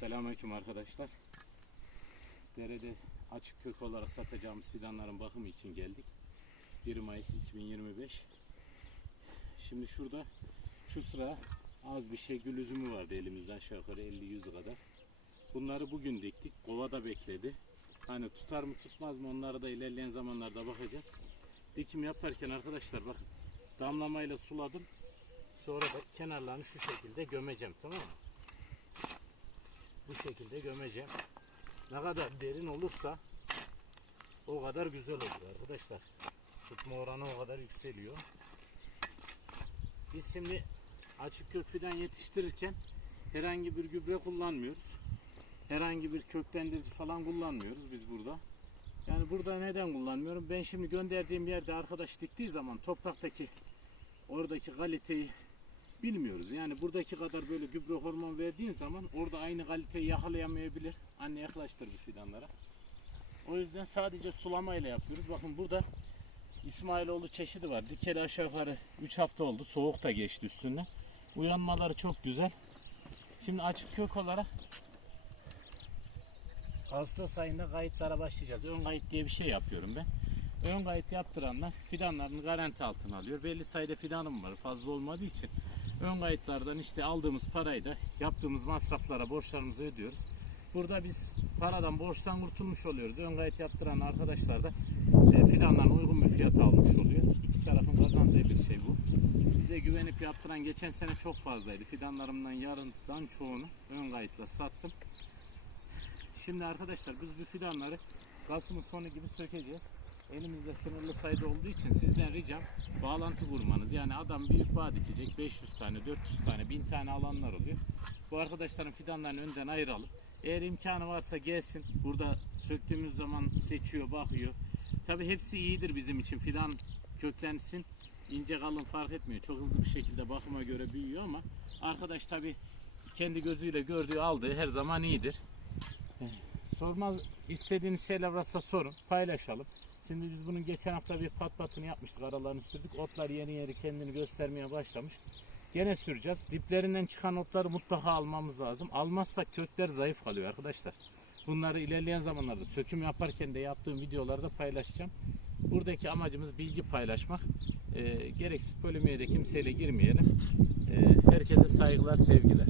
Selamünaleyküm arkadaşlar. Derede açık kök olarak satacağımız fidanların bakımı için geldik. 1 Mayıs 2025. Şimdi şurada şu sıra az bir şey gül üzümü vardı elimizden aşağı yukarı 50-100 kadar. Bunları bugün diktik. Kovada bekledi. Hani tutar mı tutmaz mı onları da ilerleyen zamanlarda bakacağız. Dikim yaparken arkadaşlar bakın damlamayla suladım. Sonra da kenarlarını şu şekilde gömeceğim tamam mı? Bu şekilde gömeceğim. Ne kadar derin olursa o kadar güzel oluyor arkadaşlar. Tutma oranı o kadar yükseliyor. Biz şimdi açık kök yetiştirirken herhangi bir gübre kullanmıyoruz. Herhangi bir köklendirici falan kullanmıyoruz biz burada. Yani burada neden kullanmıyorum? Ben şimdi gönderdiğim yerde arkadaş diktiği zaman topraktaki oradaki kaliteyi bilmiyoruz. Yani buradaki kadar böyle gübre hormon verdiğin zaman orada aynı kaliteyi yakalayamayabilir. Anne yaklaştırır fidanlara. O yüzden sadece sulamayla yapıyoruz. Bakın burada İsmailoğlu çeşidi var. Dikeli aşağı yukarı 3 hafta oldu. Soğuk da geçti üstünden. Uyanmaları çok güzel. Şimdi açık kök olarak Ağustos ayında kayıtlara başlayacağız. Ön kayıt diye bir şey yapıyorum ben. Ön kayıt yaptıranlar fidanlarını garanti altına alıyor. Belli sayıda fidanım var fazla olmadığı için. Ön kayıtlardan işte aldığımız parayı da yaptığımız masraflara borçlarımızı ödüyoruz. Burada biz paradan borçtan kurtulmuş oluyoruz. Ön kayıt yaptıran arkadaşlar da e, uygun bir fiyata almış oluyor. İki tarafın kazandığı bir şey bu. Bize güvenip yaptıran geçen sene çok fazlaydı. Fidanlarımdan yarından çoğunu ön kayıtla sattım. Şimdi arkadaşlar biz bu fidanları Kasım'ın sonu gibi sökeceğiz. Elimizde sınırlı sayıda olduğu için sizden ricam bağlantı kurmanız. Yani adam büyük bağ dikecek 500 tane, 400 tane, 1000 tane alanlar oluyor. Bu arkadaşların fidanlarını önden ayıralım. Eğer imkanı varsa gelsin. Burada söktüğümüz zaman seçiyor, bakıyor. Tabi hepsi iyidir bizim için. Fidan köklensin. ince kalın fark etmiyor. Çok hızlı bir şekilde bakıma göre büyüyor ama arkadaş tabi kendi gözüyle gördüğü aldığı her zaman iyidir. Sormaz istediğiniz şeyler varsa sorun, paylaşalım. Şimdi biz bunun geçen hafta bir pat patını yapmıştık, aralarını sürdük. Otlar yeni yeni kendini göstermeye başlamış. Gene süreceğiz. Diplerinden çıkan otları mutlaka almamız lazım. Almazsak kökler zayıf kalıyor arkadaşlar. Bunları ilerleyen zamanlarda söküm yaparken de yaptığım videolarda paylaşacağım. Buradaki amacımız bilgi paylaşmak. Ee, gereksiz polemiğe de kimseyle girmeyelim. Ee, herkese saygılar, sevgiler.